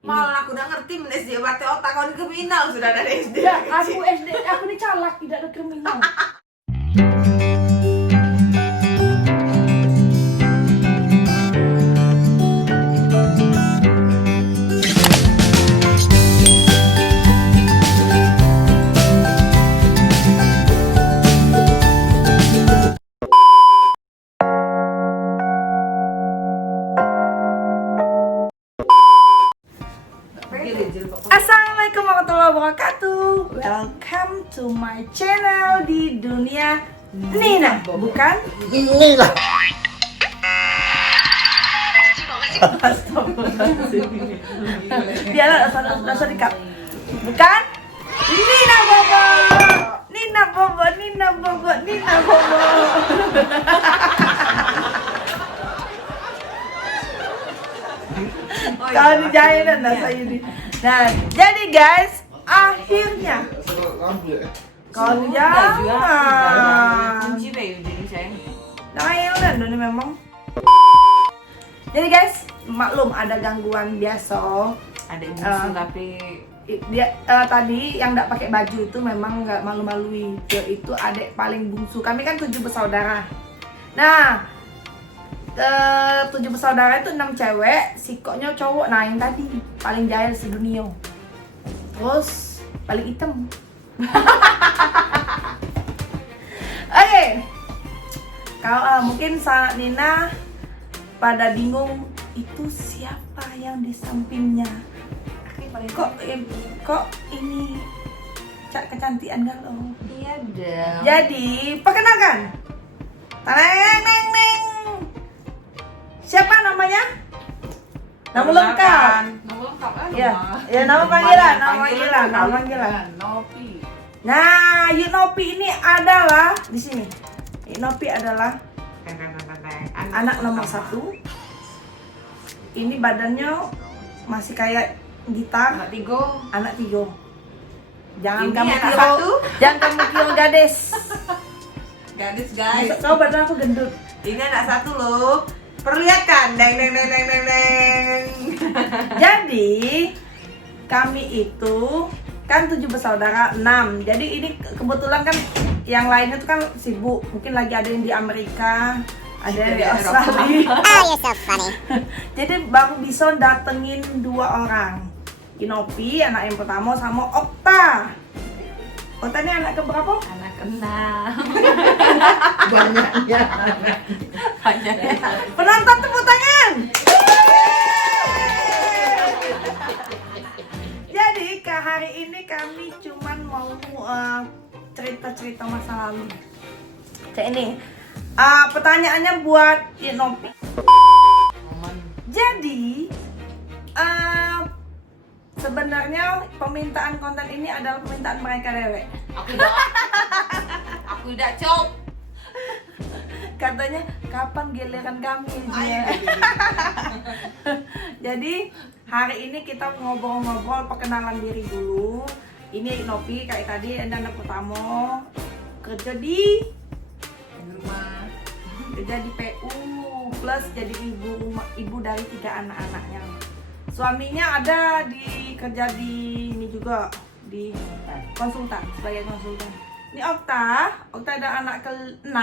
Malah aku udah ngerti SD bate otak kau ini kriminal sudah dari SD. Ya, aku SD, aku ini calak, tidak ada kriminal. Assalamualaikum warahmatullahi wabarakatuh. Welcome to my channel di dunia Nina, bukan? Inilah. Dia langsung dikat. Bukan? Nina Bobo. Nina Bobo, Nina Bobo, Nina Bobo. Kalau dijahilin dah saya ini. Nah, jadi guys, akhirnya kalau jangan Kunci deh jadi saya. Nah, ini memang. Jadi guys, maklum ada gangguan biasa. Ada ibu tapi Dia tadi yang nggak pakai baju itu memang nggak malu-malui. Dia itu adik paling bungsu. Kami kan 7 bersaudara. Nah, 7 bersaudara itu 6 cewek, sikoknya cowok. Nah, yang tadi paling jahil sedunia. Terus paling hitam. Oke. Kalau mungkin saat Nina pada bingung itu siapa yang di sampingnya. Kok ini kecantikan galau. iya dong. Jadi, perkenalkan. Teneng neng neng. Siapa namanya? Nama lengkap. Nama lengkap aja. Ya, ya nama panggilan, nama panggilan. Nopi. Nah, Yunopi ini adalah di sini. Yunopi adalah anak nomor 1. Ini badannya masih kayak gitar. Anak tiga. Anak 3. Jangan Ini kamu anak kira, 1. jangan kamu kira gadis. Gadis guys. Kau badan aku gendut. Ini anak 1 loh. Perlihatkan, deng deng deng deng deng deng. Jadi kami itu kan 7 bersaudara 6. Jadi ini kebetulan kan yang lainnya tuh kan sibuk. Mungkin lagi ada yang di Amerika, ada yang di Australia. Oh, you're so funny. Jadi baru bisa datengin 2 orang. Inopi anak yang pertama sama Okta. Okta ini anak keberapa? Anak ke-6. Banyaknya. Banyaknya. Penonton tepuk tangan. Jadi ke hari ini kami cuman mau cerita-cerita masa lalu. Kayak ini. Pertanyaannya buat Inopi. Jadi sebenarnya permintaan konten ini adalah permintaan mereka dewek. Aku udah cok. Katanya kapan giliran kami dia. Jadi hari ini kita ngobrol-ngobrol perkenalan diri dulu. Ini Nopi kayak tadi anak pertama kerja di Rumah. kerja di PU plus jadi ibu dari 3 anak-anaknya. Suaminya ada kerja di ini juga di konsultan sebagai konsultan. Ini Okta ada anak ke-6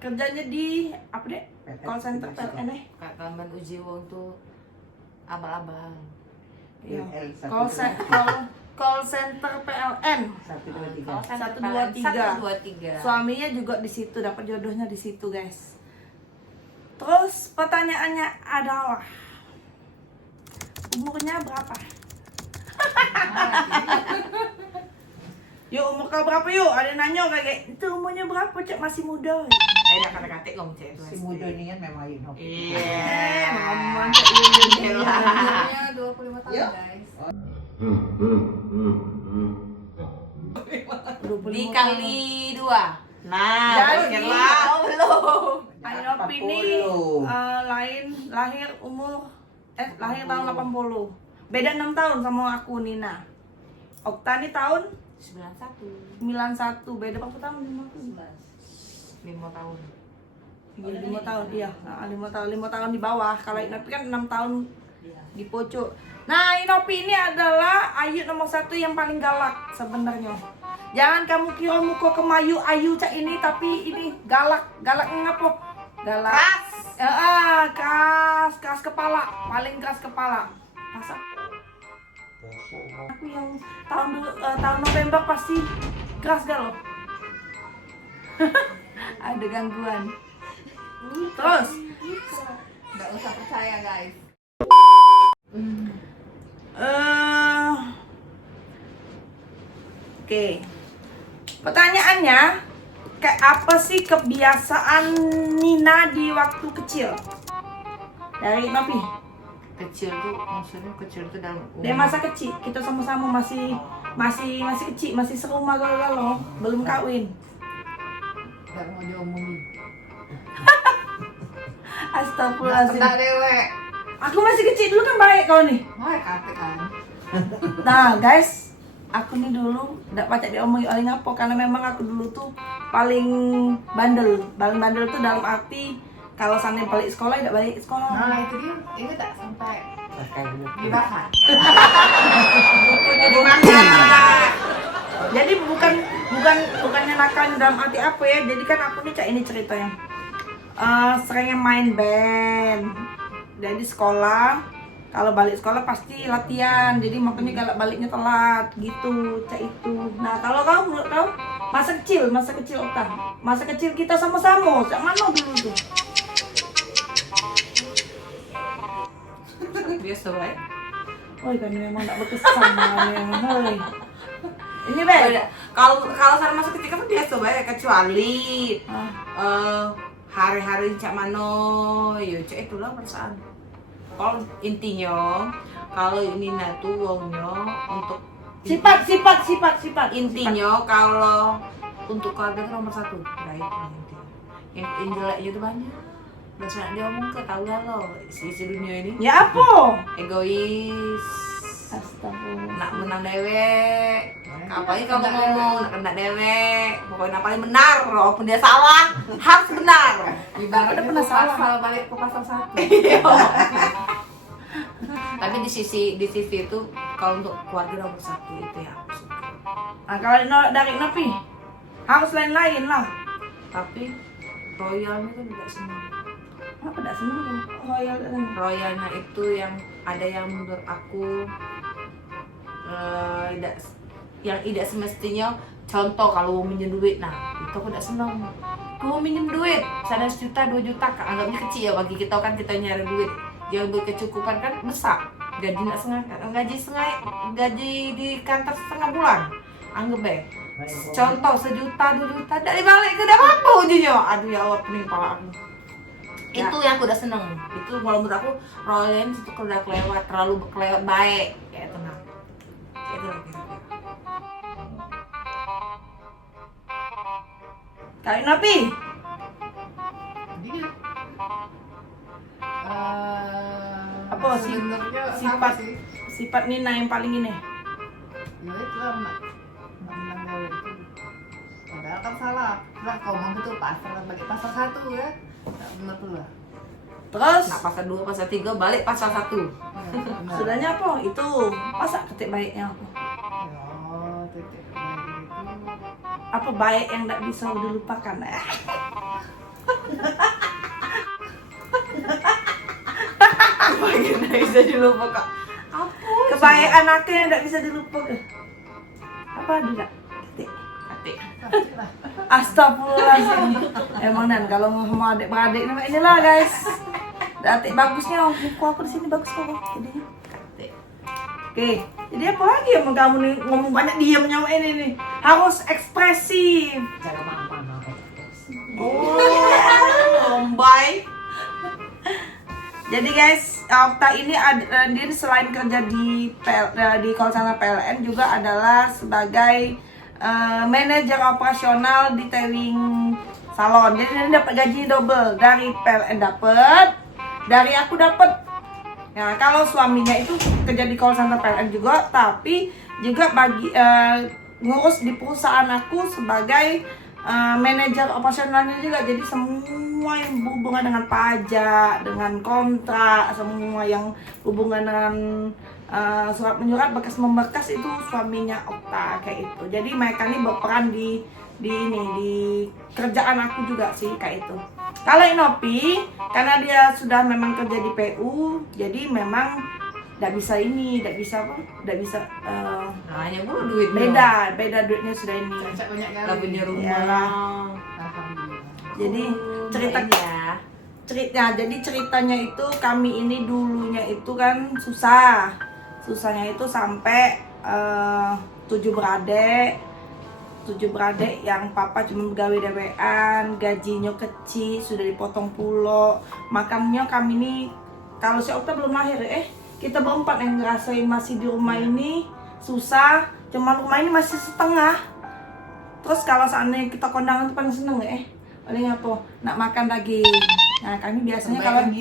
kerjanya di apa deh? Call center PLN Kak Taman Uji Wong tuh abang-abang. Iya. Call center PLN 123. 123. Suaminya juga di situ, dapat jodohnya di situ, guys. Terus pertanyaannya adalah umurnya berapa? Yuk, umur kau berapa yuk? Ada nanya kayak itu umurnya berapa, Cek? Masih muda. Udah kata-kata kamu cek itu. Si muda ini kan memang Ino. Iya. Mama Cek Yuyun. Umurnya 25 tahun, Ya. guys. 25 Dikali 2. Nah, Jadi, belum. Ainopi ini 40. lahir lahir tahun 80. Beda 6 tahun sama aku, Nina. Okta ini tahun 91. 91. Beda berapa tahun sama aku? 5 tahun. 5 tahun, iya. 5 tahun di bawah. Kalau Inopi kan 6 tahun Di pojok. Nah, Inopi ini adalah Ayu nomor 1 yang paling galak sebenarnya. Jangan kamu kira muka kemayu Ayu cak ini, tapi ini galak. Galak ngapa? Galak. Keras. Keras kepala. Paling keras kepala. Masa? Aku yang tahun November pasti keras galau. Ada gangguan. Terus Nggak usah percaya guys. Oke. Pertanyaannya, kayak apa sih kebiasaan Nina di waktu kecil? Dari Nopi. Kecil tuh maksudnya kecil tuh dalam Dari masa kecil, kita sama-sama masih kecil, masih serumah galau-galau, belum kawin. nggak mau diomongin. Astagfirullahaladzim. Nggak dewe. Aku masih kecil dulu kan baik kau nih. Oh kate kan. Nah guys, aku nih dulu tidak pacak diomongin oleh ngapo, karena memang aku dulu tuh paling bandel. Paling bandel tuh dalam arti kalau sampai balik sekolah tidak balik sekolah. Nah itu dia, ini tak sampai dibakar. Jadi bukannya nakal dalam arti apa ya. Jadi kan aku nih cak ini ceritanya. Seringnya main band. Jadi sekolah, kalau balik sekolah pasti latihan. Jadi makanya kalau baliknya telat gitu, cak itu. Nah kalau kau menurut kau masa kecil Okta, masa kecil kita sama-sama, cak mana dulu tuh? Biasa baik. Oh kan memang tak berkesan memang. Hoi. Ini Be. Kalau sama masa kecil kan biasa baik, kecuali hari-hari cak mano, ya cak itulah perasaan. Kalau intinya, kalau ini tuh wongnya untuk Sifat. intinya kalau untuk keluarga itu nomor 1 baik intinya. Yang jeleknya itu banyak. Biasanya dia ngomong ke tahu lah lo isi dunia ini Ya apa? egois, Astagfirullah. nak menang dewek. Apalagi kalau ngomong nak kena dewek, pokoknya paling benar, walaupun dia salah harus benar. Ibaratnya pernah salah. pasal balik ke pasal 1. Tapi di sisi itu kalau untuk keluarga nomor 1 itu ya aku suka. Nah kalau dari Nopi harus lain-lain lah. Tapi royalnya kan tidak semua. Apa tidak seneng? Royal tidak seneng. Royalnya itu yang ada yang menurut aku tidak semestinya. Contoh kalau mau minjem duit, nah itu aku tidak senang. Kamu minjem duit, misalnya 1 juta, 2 juta, anggapnya kecil ya bagi kita kan, kita nyari duit yang berkecukupan kan besar. Gaji di kantor setengah bulan, anggap deh. Contoh 1 juta, 2 juta, dari balik ke apa ujungnya? Aduh ya Allah, pening kepala aku. Ya. Itu yang aku udah seneng. Itu kalau menurut aku royalnya itu udah kelewat, terlalu kelewat baik. Kayak tenang. Kayak itu lagi. Kali Nopi. Dia Apa sih sifat Nina yang paling ini? ya itu lah menang gawe itu padahal kan salah lah kau ngomong itu pasal balik pasal 1 ya nggak benar tuh lah. Terus Nah pasal 2 pasal 3 balik pasal 1 sudahnya apa? Itu masa ketik baiknya apa? ya titik baik itu Apa baik yang tidak bisa dilupakan? bagaimana bisa dilupakan apa Kebaik anaknya yang tidak bisa dilupakan. Apa ada tak? Ketik. hati Astagfirullahaladzim. Emang dan kalau mau adik-beradik namanya inilah guys. Adik bagusnya muka aku di sini bagus kok jadinya. Oke, jadi apa lagi yang kamu nih ngomong banyak diamnya ini nih? Harus ekspresif. Jangan apa-apa. Bombay Jadi guys, Okta ini dia selain kerja di call center PLN juga adalah sebagai manajer operasional di tailing salon. Jadi dia dapat gaji double, dari PLN dapat, dari aku dapat. Nah, kalau suaminya itu kerja di call center PLN juga, tapi juga bagi ngurus di perusahaan aku sebagai manajer operasionalnya juga, jadi semua yang berhubungan dengan pajak, dengan kontrak, semua yang hubungan dengan surat menyurat, bekas membekas itu suaminya Okta kayak itu. Jadi mereka ini berperan di kerjaan aku juga sih kayak itu. Kalau Inopi karena dia sudah memang kerja di PU, jadi memang nggak bisa hanya bu duit beda duitnya sudah ini. lah punya rumah. Iyalah. Jadi ceritanya itu kami ini dulunya itu kan susahnya itu sampai 7 beradik yang papa cuma begawe dewean, gajinya kecil, sudah dipotong pulo. Makanya kami ini, kalau si Okta belum lahir kita berempat yang ngerasain masih di rumah ini susah. Cuman rumah ini masih setengah. Terus kalau seandainya kita kondangan tuh paling seneng paling apa? Nak makan daging. Nah kami biasanya kalau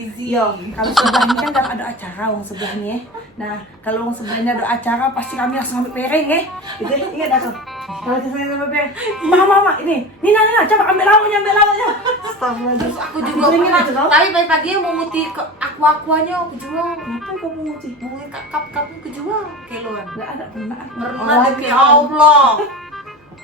sebelah ini kan ada acara wong sebelah ini Nah kalau wong sebelahnya ada acara pasti kami langsung ambil piring Gitu ingat aku. Kalau kita sampai piring, mama ini Nina coba ambil lauknya. Terus aku juga pernah, tapi pagi-pagi mau muti ke aquanya aku jual. Apa kamu muti? Mau cup-cupnya kejual kiloan. Nggak ada pernah. Demi Allah.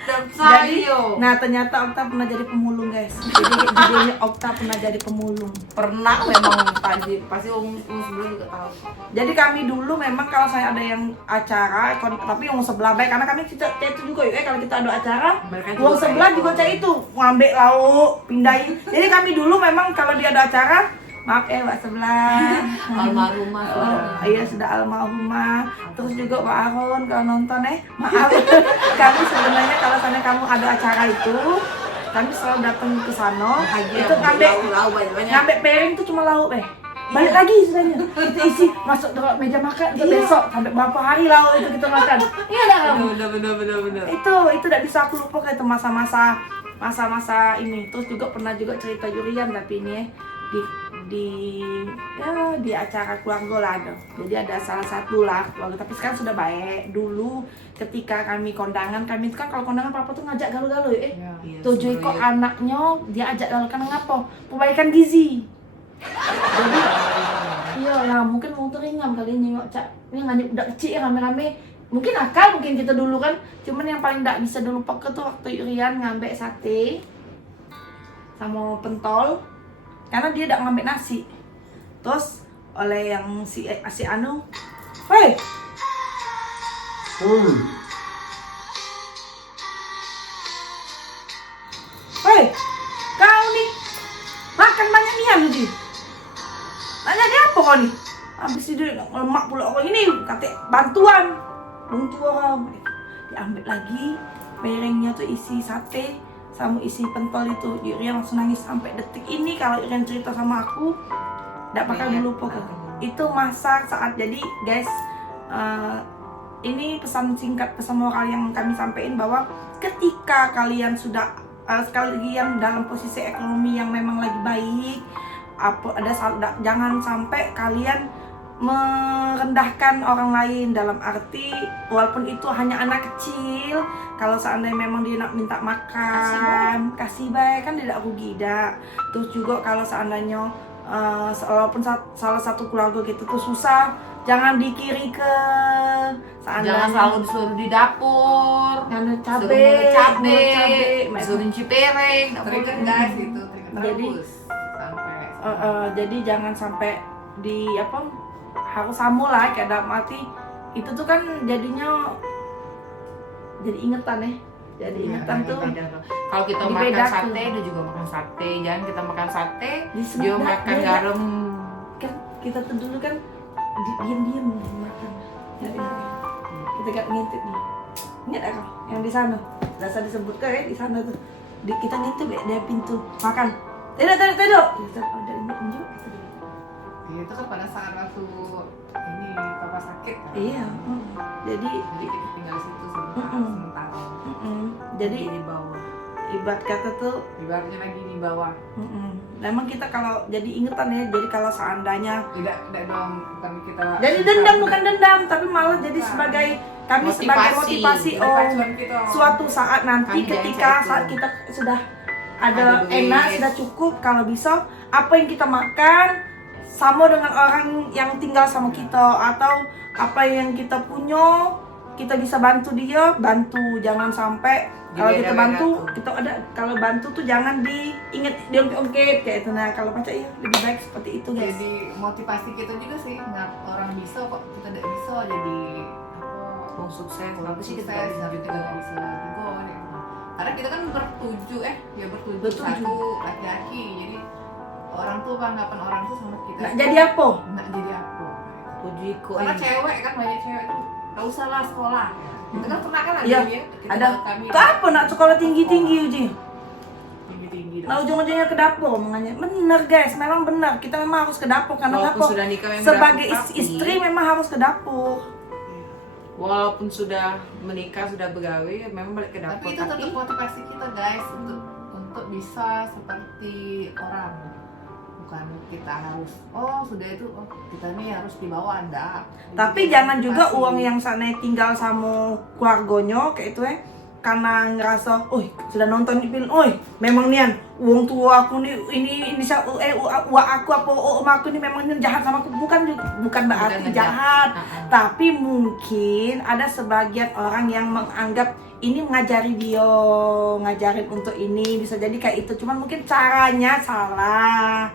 Dan saya. Nah ternyata Okta pernah jadi pemulung guys. Jadi videonya Okta pernah jadi pemulung. Pernah memang pasti om sebelah juga tahu. Jadi kami dulu memang kalau saya ada yang acara, tapi yang sebelah baik karena kami itu juga kalau kita ada acara, yang sebelah juga cek itu ngambil lauk, pindahin. Jadi kami dulu memang kalau dia ada acara, maaf Pak sebelah. Almarhumah. Iya sudah almarhumah. Terus juga Pak Aron kalau nonton maaf. Kami sebenarnya kalau sana kamu ada acara itu, kami selalu datang ke sana. Itu ngambil piring itu cuma lauk balik lagi sebenarnya kita isi masuk dalam meja makan besok sampai berapa hari lauk itu kita makan. Iya dah kamu. Benar. Itu tidak bisa aku lupa kayak itu masa-masa ini. Terus juga pernah juga cerita Jurian tapi ini di acara keluarga lah ada. Jadi ada salah satu lah keluarga, tapi sekarang sudah baik. Dulu ketika kami kondangan, kami itu kan kalau kondangan papa tuh ngajak galu-galu tujuh kok anaknya dia ajak galu karena ngapa? Perbaikan gizi. Jadi iya mungkin mau teringam kali nyengok cak ini ngajak udah kecil rame-rame. Mungkin akal mungkin kita dulu kan, cuman yang paling tidak bisa dulu pakai tuh waktu Irian ngambil sate sama pentol. Karena dia tidak ngambil nasi. Terus oleh yang si Anu, hei kau nih makan banyak nian lu nanya dia apa kau nih? Habis itu lemak pula orang ini kata bantuan orang. Diambil lagi piringnya tuh isi sate sama isi pentol itu. Irian langsung nangis sampai detik ini. Kalau Irian cerita sama aku tidak bakal lupa itu masa saat. Jadi guys, ini pesan singkat, pesan moral yang kami sampaikan bahwa ketika kalian sudah kalian dalam posisi ekonomi yang memang lagi baik, jangan sampai kalian merendahkan orang lain dalam arti walaupun itu hanya anak kecil. Kalau seandainya memang dia nak minta makan, kasih baik kan tidak rugi dah. Terus juga kalau seandainya walaupun salah satu keluarga gitu tuh susah, jangan dikiri ke jangan selalu disuruh di dapur, cabai, disuruh nyuci piring, guys gitu. Jadi jangan sampai harus sama lah kayak dalam arti itu tuh kan jadinya jadi ingetan jadi ingetan tuh. Kalau kita makan sate, dia juga makan sate. Jangan kita makan sate, dia makan garam. Kan kita tuh dulu kan diam-diam makan. Kita gak ngintip nih. Ingat gak kau yang di sana? Dasar disebut kau di sana tuh. Kita ngintip dia pintu makan. Tidak. Itu kan pada saat waktu ini papa sakit kan? Iya. Jadi kita tinggal di situ sementara. Jadi di bawah. Ibarat kata tuh. Ibaratnya lagi di bawah. Memang kita kalau jadi ingetan jadi kalau seandainya tidak dong, bukan kita. Jadi dendam bukan dendam, tapi malah jadi sebagai kami sebagai motivasi pacuan kita. suatu saat nanti Kami ketika jangan saat itu. kita sudah ada Ada duit. enak, sudah cukup, kalau bisa apa yang kita makan sama dengan orang yang tinggal sama kita, atau apa yang kita punya kita bisa bantu dia, bantu. Jangan sampai kalau Jadi kita ada bantu, tuh. kita ada kalau bantu tuh jangan diinget diungkit-ungkit kayak itu. Nah kalau baca ya lebih baik seperti itu guys. Jadi motivasi kita juga sih, nggak orang bisa kok kita tidak bisa jadi Mau sukses, apa tapi sih kita sukses, bisa tapi juga. kita nggak bisa juga nih. Karena kita kan bertujuh bertujuh Bertujuh. satu laki-laki, jadi orang tuh anggapan orang tuh sama kita Nah, tuh jadi apa? nggak jadi apa. Pujiku Karena cewek kan banyak cewek tuh nggak usah lah sekolah. Kita kan pernah kan ada Iya, kita ada. kami Itu apa nak sekolah tinggi-tinggi uji? tinggi-tinggi. Nah ujung-ujungnya ke dapur makanya. Bener guys, memang benar. Kita memang harus ke dapur karena Walaupun dapur sudah nikah memang sebagai dapur, tapi- istri memang harus ke dapur. Walaupun sudah menikah, sudah begawe, memang balik ke Tapi dapur. itu tetap motivasi kita guys untuk bisa seperti orang. Bukan kita harus sudah itu kita nih harus dibawa anda. Tapi jangan juga uang yang sana tinggal sama keluarganya kayak itu karena ngerasa, sudah nonton di film, memang nian uang tua aku nih ini uang aku apa om aku ini memang jahat sama aku, bukan berarti Bukan jahat. Nah, Tapi mungkin ada sebagian orang yang menganggap ini mengajari dia, ngajarin untuk ini, bisa jadi kayak itu. Cuman mungkin caranya salah,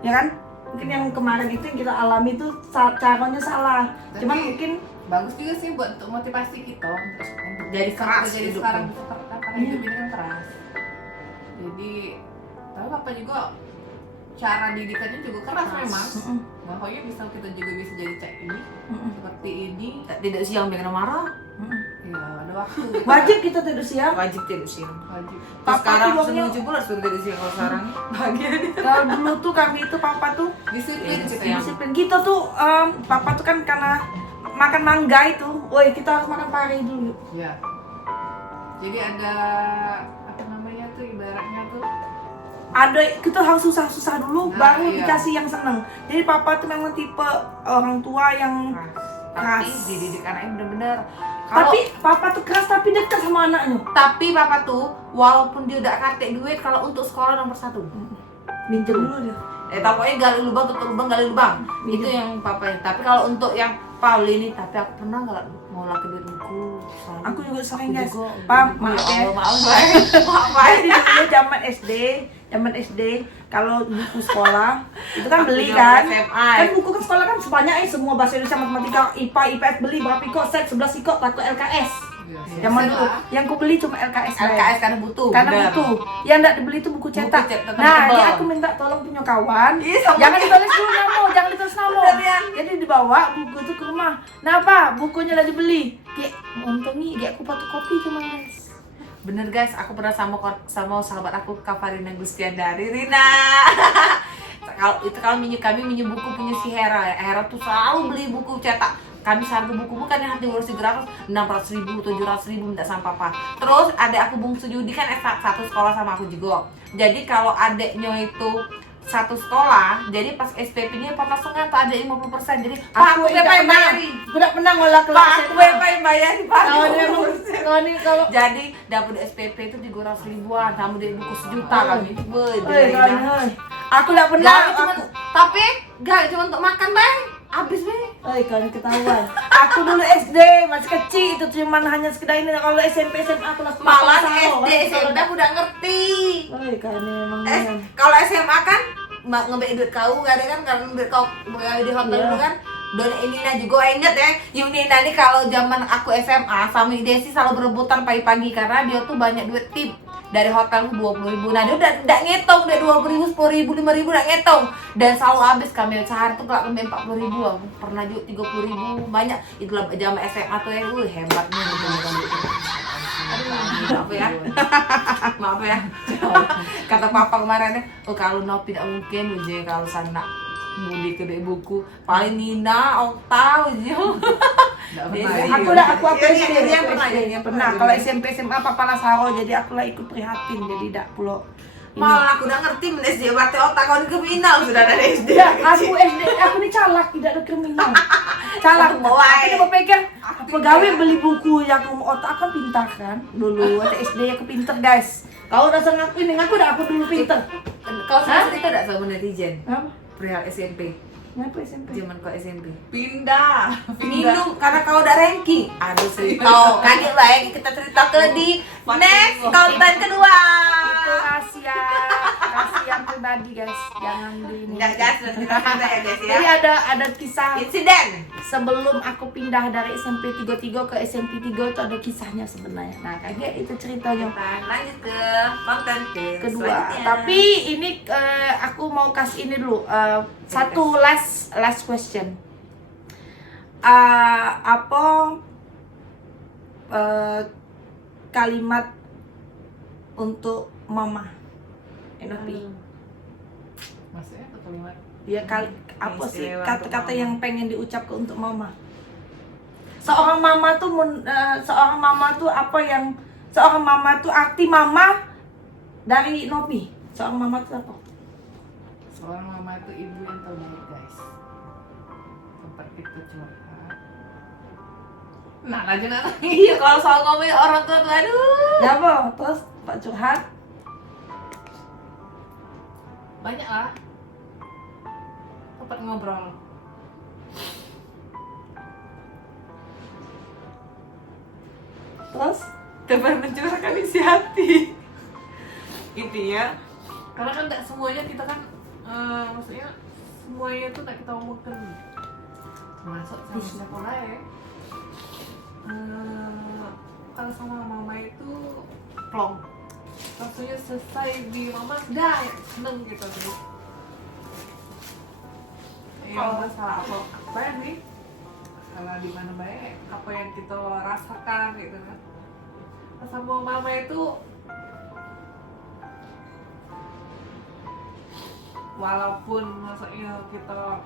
ya kan? Mungkin yang kemarin itu yang kita alami itu caranya salah. Tapi- Cuman mungkin Bagus juga sih buat untuk motivasi kita untuk Jadi keras jadi hidup sekarang tuh. karena hidup ini kan keras. Jadi tapi apa juga cara didikannya juga keras Keras. memang. mm-mm, Makanya bisa kita juga bisa jadi cek ini mm-mm, seperti ini. tidak siang biar marah. mm-mm. Ya ada waktu. Kita Wajib kita tidur siang. Wajib tidak siang. Wajib. Terus Papa sekarang tuh uangnya- 17 sudah tidak siang kalau sekarang. Bagian Kalau dulu tuh kami itu papa tuh disiplin Iya, kita. siang. disiplin. Kita tuh papa tuh kan karena makan mangga itu, kita harus makan pare dulu. Ya. Jadi ada apa namanya tuh ibaratnya tuh Ada kita harus susah-susah dulu Nah, baru iya. dikasih yang seneng. Jadi papa tuh memang tipe orang tua yang Tapi Keras. dididik anaknya bener-bener. Kalau tapi papa tuh keras tapi dekat sama anaknya. tapi papa tuh walaupun dia udah katek duit, kalau untuk sekolah nomor 1. Minjem dulu dia. Pokoknya gali lubang, tutup lubang, gali lubang. Itu yang papanya. Tapi kalau untuk yang Pauli ini, tapi aku pernah nggak mau laki duit buku. Selalu. Aku juga sering Aku guys. juga. Pam, maaf ya. Maaf Jadi dulu zaman SD kalau buku sekolah itu kan Aku beli zaman kan. SMA. Kan buku kan sekolah kan sebanyak semua bahasa Indonesia, matematika, IPA, IPS beli berapa ikut set 11 ikut takut LKS. Zaman dulu yang ku beli cuma LKS. LKS karena butuh. Karena bener. butuh. Yang enggak dibeli itu buku cetak. cetak Nah, tebal. jadi aku minta tolong punya kawan. Ih, sama Jangan kayak- ditulis dulu nama, jangan ditulis nama. Bener ya? Jadi dibawa buku itu ke rumah. Nah, apa? Bukunya udah dibeli. Kayak untungi, kayak aku fotokopi cuma guys. Bener guys, aku pernah sama sahabat aku Kafarina Gustiandari, Rina. Kalau kami minjem buku punya si Hera. Hera tuh selalu beli buku cetak. Kami harga buku bukan yang hati ngurusi gratis 600.000, 700.000 minta sama papa. Terus adek aku bungsu Judi kan satu sekolah sama aku juga. Jadi kalau adeknya itu satu sekolah, jadi pas SPP-nya 4,5 atau ada 50%. Jadi Pak, aku tidak yang pernah, bayari. tidak pernah ngolah kelas. Pak, aku yang bayari Pak. Kalau ini emang, kalau ini kalau Jadi dapat di SPP itu 300 ribuan, sama di buku sejuta kami. aku tidak pernah. Tapi gak cuma untuk makan, Bang. Habis, Bang. Kalau ketahuan. Aku dulu SD masih kecil itu cuma hanya sekedar ini. Kalau SMP SMA aku langsung Malah sama, SD, SMP aku udah ngerti. Kalau ini memang Kalau SMA kan ngebeli duit kau, gak ada kan karena duit kau begawe di hotel Iya. dulu kan. Don Nina juga inget ya, Yunina nih kalau zaman aku SMA sama Desi selalu berebutan pagi-pagi karena dia tuh banyak duit tip dari hotel 20.000. Nah dia udah ngitung, udah 20.000, 10.000, 5.000 udah ngitung dan selalu habis kami sehari tuh kalau kami 40.000, aku pernah juga 30.000 banyak. Itulah zaman SMA tuh ya, hebatnya gitu. Maaf ya, maaf ya. Kata papa kemarin kalau Nopi tidak mungkin uji kalau sana mudi ke buku paling Nina, Okta, uji. aku Iya, SD, iya, pernah, iya, pernah. Kalau SMP SMA papa lah sahur, jadi aku lah ikut prihatin, jadi tidak pulau. Malah aku udah ngerti menes dia bate otak kau kriminal sudah dari SD. Ya, aku SD, aku ini calak, tidak ada kriminal. Calak. Untuk bawa, Aku udah berpikir, apa pegawai beli buku yang otak kan pintar kan dulu waktu SD aku pinter guys. Kau udah ngakuin ngaku dah aku dulu pinter. Kau sama cerita tak sama netizen? Apa? Perihal SMP. Ngapa SMP? Zaman kau SMP. Pindah. Minum karena kau udah ranking. Aduh cerita. Kaget baik kita cerita ke di next konten kedua. Itu rahasia pribadi guys, jangan di ini. Jangan cerita ya guys ya. Jadi ada kisah Insiden. sebelum aku pindah dari SMP 33 ke SMP 3 itu ada kisahnya sebenarnya. Nah, kayak itu ceritanya. Kita lanjut ke konten Kedua. selanjutnya. Tapi ini aku mau kasih ini dulu satu last question. Apa kalimat untuk mama Enopi? Maksudnya apa kalimat? Ya apa sih Istimewa kata-kata untuk yang pengen diucapkan untuk mama? Seorang mama tuh apa yang seorang mama tuh arti mama dari Nopi? Seorang mama tuh apa? Seorang mama itu ibu yang terbaik guys. Tempat kita curhat. Nah, lanjut lagi. Iya kalau soal ngomongin orang tua tuh aduh. Ya apa? Terus Pak curhat. Banyak lah. Tempat ngobrol. Terus Tempat mencurahkan isi hati. Intinya Karena kan tidak semuanya kita kan, maksudnya semuanya tuh tak kita omongkan. Termasuk sama siapa lain. Kalau sama mama itu plong. Maksudnya selesai di mama dah seneng gitu tuh. Yang masalah apa ya nih? Masalah di mana baik, apa yang kita rasakan gitu kan. Sama mama itu walaupun maksudnya kita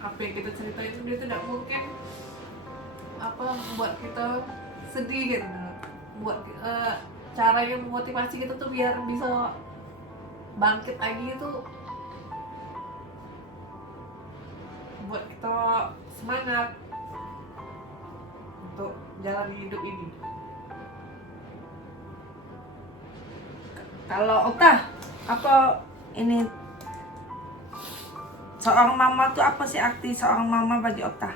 apa yang kita cerita itu dia tidak mungkin apa buat kita sedih gitu, buat cara yang memotivasi kita tuh biar bisa bangkit lagi itu buat kita semangat untuk jalani hidup ini. kalau Okta apa ini seorang mama tuh apa sih arti seorang mama bagi Okta?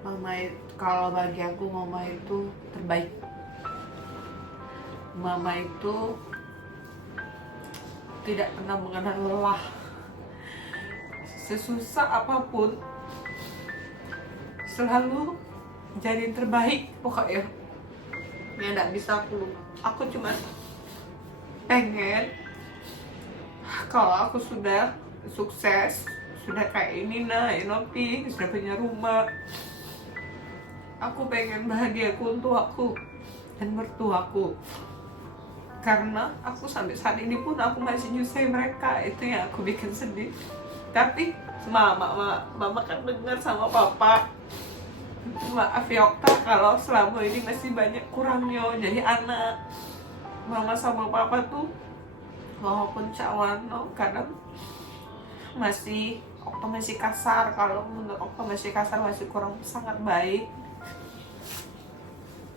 mama itu, kalau bagi aku mama itu terbaik. Mama itu tidak pernah mengenal lelah. Sesusah apapun selalu jadi yang terbaik pokoknya. Yang nggak bisa aku cuma pengen kalau aku sudah sukses, sudah kayak ini nah Enopi, sudah punya rumah, aku pengen bahagia untuk aku dan mertuaku. Karena aku sampai saat ini pun aku masih nyusahin mereka, itu yang aku bikin sedih. Tapi mama kan dengar sama papa. Maaf ya Okta kalau selama ini masih banyak kurangnya jadi anak. Mama sama papa tuh walaupun cawano kadang Okta masih kasar. Kalau menurut Okta masih kasar, masih kurang sangat baik.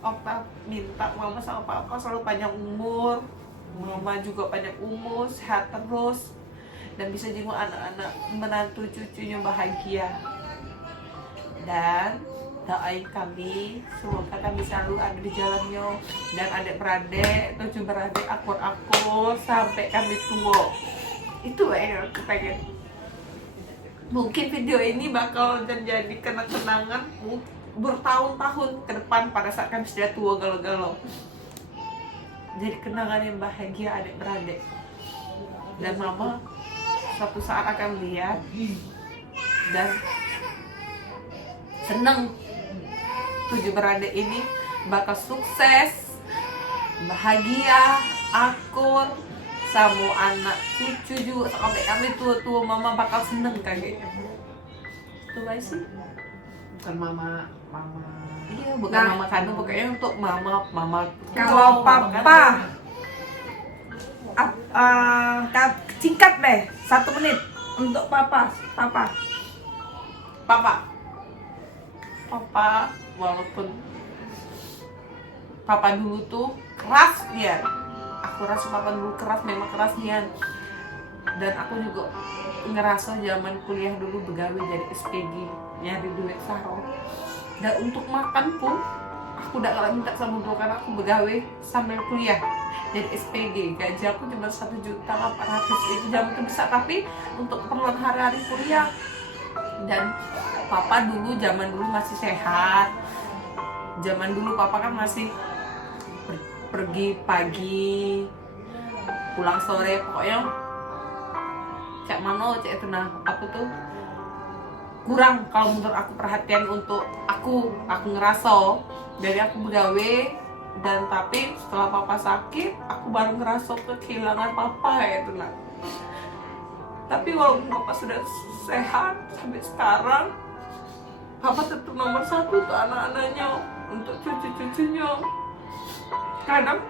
Okta minta mama sama papa selalu panjang umur, mama juga panjang umur, sehat terus, dan bisa jenguk anak-anak menantu cucunya bahagia. Dan doain kami semoga kami selalu ada di jalannya, dan adik-beradik, tujuh beradik akur-akur sampai kami tua. Itu yang aku pengen. Mungkin video ini bakal jadi kenang-kenangan bertahun-tahun ke depan pada saat kami sudah tua galau-galau. Jadi kenangan yang bahagia adik-beradik. Dan mama suatu saat akan lihat dan senang tujuh beradik ini bakal sukses, bahagia, akur, sama anak cucu juga sampai kami tua-tua. Mama bakal seneng kayaknya. Itu aja sih. Bukan mama Iya, bukan Nah. mama kandung, pokoknya untuk mama. Kalau papa singkat deh 1 menit untuk papa Papa walaupun papa dulu tuh keras dia, aku rasa papa dulu keras, memang keras dia. Dan aku juga ngerasa zaman kuliah dulu begawe jadi SPG, nyari duit sahur. Dan untuk makan pun aku udah gak minta sama dulu karena aku begawe sambil kuliah jadi SPG. Gaji aku cuma 1.800.000 itu jam itu bisa, tapi untuk keperluan hari-hari kuliah. Dan papa dulu zaman dulu masih sehat. Zaman dulu papa kan masih pergi pagi, pulang sore, pokoknya cak mano cak itu. Nah aku tuh kurang kalau menurut aku perhatian untuk aku ngerasa dari aku begawe. Dan tapi setelah papa sakit aku baru ngerasa kehilangan papa ya itu. Nah tapi walaupun papa sudah sehat sampai sekarang, papa tetap nomor 1 untuk anak-anaknya, untuk cucu-cucunya. Kadang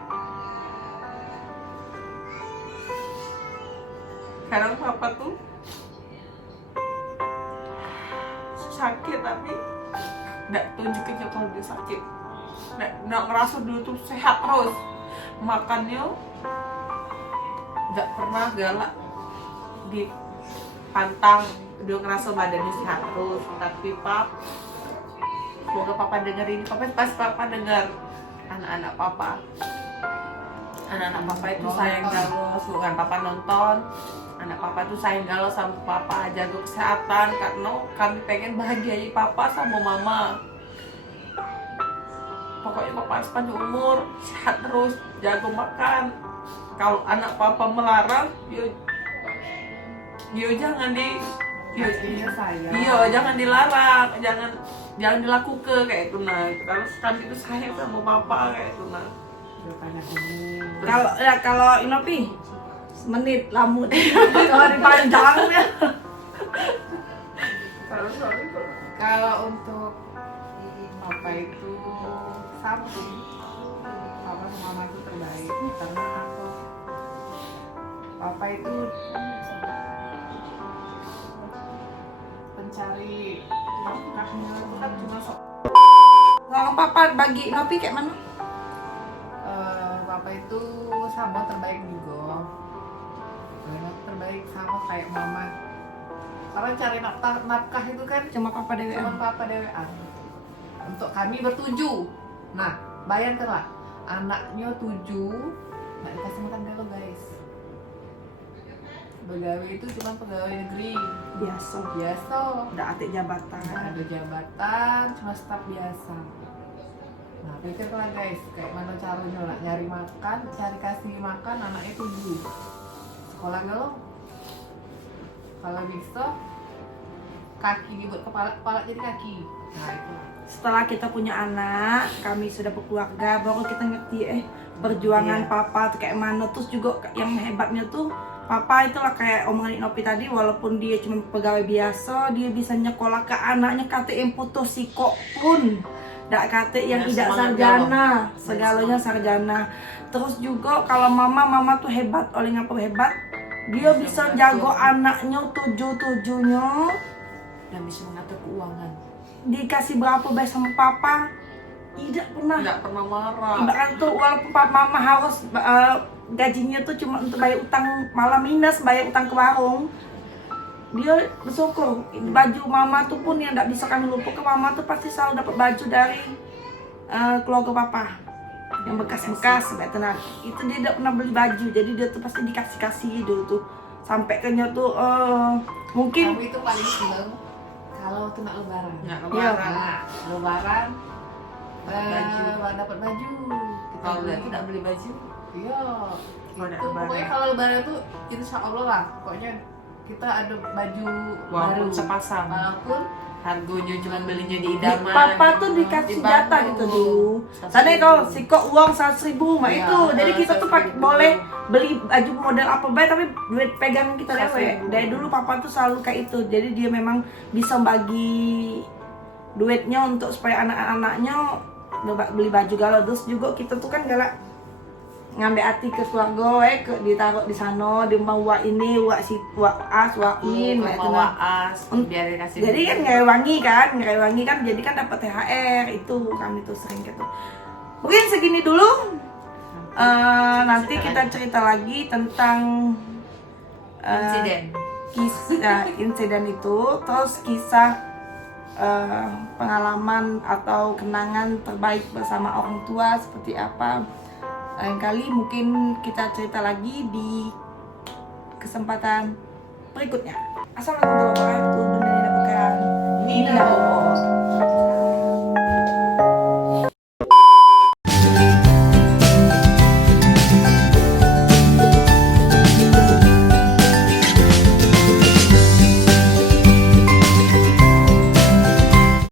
papa tuh sakit tapi nggak tunjukin kalau dia sakit, nggak ngerasa dulu tuh sehat terus, makannya nggak pernah galak dipantang, dia ngerasa badannya sehat terus. Tapi semoga papa denger ini, papa denger. Anak-anak papa itu sayang galau, bukan papa nonton. Anak papa tuh sayang galau sama papa, jaga kesehatan karena kami pengen bahagiai papa sama mama. Pokoknya papa sepanjang umur sehat terus, jaga makan. Kalau anak papa melarang, yo jangan jangan dilarang, jangan dilakukan kayak itu. Nah kalau kami itu sayang sama papa kayak itu. Nah Kalau Inopi menit lamun kalau dipanjang ya. Kalau untuk papa itu sambung, papa sama mama itu terbaik karena apa? Papa itu pencari nafkahnya itu kan cuma Kalau papa bagi Inopi kayak mana? papa itu sama terbaik juga, terbaik sama kayak mama. Karena cari nafkah itu kan Cuma papa dewe. cuma papa dewean. Untuk kami bertujuh. Nah, bayangkanlah anaknya 7 nggak dikasih makan galau guys. Begawe itu cuma pegawai negeri Biasa. Udah atik jabatan. nggak ada jabatan, cuma staf biasa. Nah, pikirlah guys, kayak mana caranya lah nyari makan, cari kasih makan anaknya 7. Sekolah galau. Kalau bisa kaki dibuat kepala jadi kaki. Nah, itu. Setelah kita punya anak, kami sudah berkeluarga, baru kita ngerti perjuangan papa tuh kayak mana. Terus juga yang hebatnya tuh papa itulah kayak omongan Inopi tadi, walaupun dia cuma pegawai biasa, dia bisa nyekolah ke anaknya kate yang putus siko pun dak kate yang tidak sarjana, segalanya sarjana. Terus juga kalau mama tuh hebat, oleh ngapa hebat? Dia bisa jago anaknya 7-7-nya dan bisa mengatur keuangan. Dikasih berapa bayar sama papa tidak pernah marah. bahkan tuh walaupun mama harus gajinya tuh cuma untuk bayar utang, malah minus bayar utang ke warung, dia bersyukur. Baju mama tuh pun yang tidak bisa kami lupakan, mama tuh pasti selalu dapat baju dari keluarga papa yang bekas-bekas tenang. Itu dia tidak pernah beli baju, jadi dia tuh pasti dikasih dulu tuh sampai kenya tuh mungkin Kamu itu paling seneng kalau tuh nak lebaran. Lebaran. Lebaran Baju. dapat baju. Kita Kalau beli. tidak beli baju, Iya. Kalau ada Itu lebaran. pokoknya kalau lebaran tuh insya Allah lah. Pokoknya kita ada baju walaupun baru. sepasang, Walaupun harganya cuma belinya di idaman. papa tuh dikasih jatah gitu dulu. Tadi kalau siko uang 100.000 mah Iya, itu, jadi kita tuh 100.000. boleh beli baju model apa baik, tapi duit pegangan kita dewe. 100.000. Dari dulu papa tuh selalu kayak itu, jadi dia memang bisa bagi duitnya untuk supaya anak-anaknya beli baju galau. Terus juga kita tuh kan galak ngambil hati ke keluarga ditaruh di sana di rumah wak ini wak si wak as wak in wak itu nah. Waas biar dikasih. Jadi kan ngerewangi kan jadi kan dapat THR itu kami tuh sering gitu. Mungkin segini dulu. Nanti kita cerita lagi tentang insiden itu, terus kisah pengalaman atau kenangan terbaik bersama orang tua seperti apa. Lain kali mungkin kita cerita lagi di kesempatan berikutnya. Assalamualaikum warahmatullahi wabarakatuh. Ini